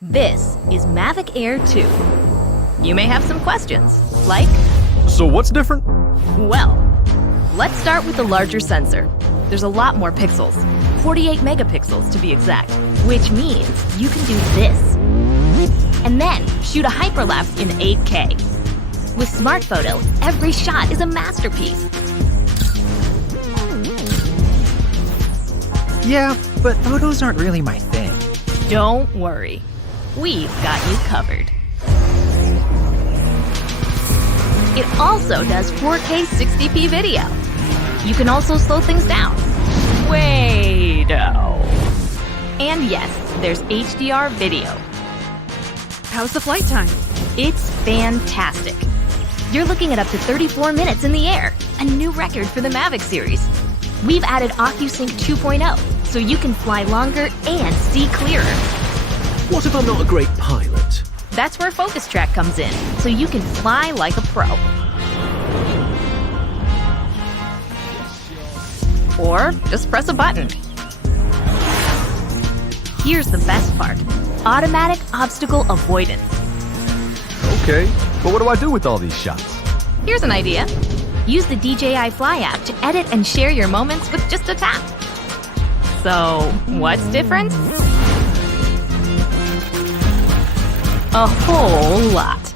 This is Mavic Air 2. You may have some questions, like, So what's different? well, let's start with the larger sensor. There's a lot more pixels, 48 megapixels to be exact, which means you can do this. And then shoot a hyperlapse in 8K. With Smart Photo, every shot is a masterpiece. Yeah, but photos aren't really my thing. Don't worry, we've got you covered. It also does 4K 60p video. You can also slow things down. Way-do. And yes, there's HDR video. How's the flight time? It's fantastic. You're looking at up to 34 minutes in the air, a new record for the Mavic series. We've added OcuSync 2.0, so you can fly longer and see clearer. What if I'm not a great pilot? That's where Focus Track comes in, so you can fly like a pro. Or just press a button. Here's the best part: automatic obstacle avoidance. Okay, but what do I do with all these shots? Here's an idea. Use the DJI Fly app to edit and share your moments with just a tap. So, what's different? A whole lot.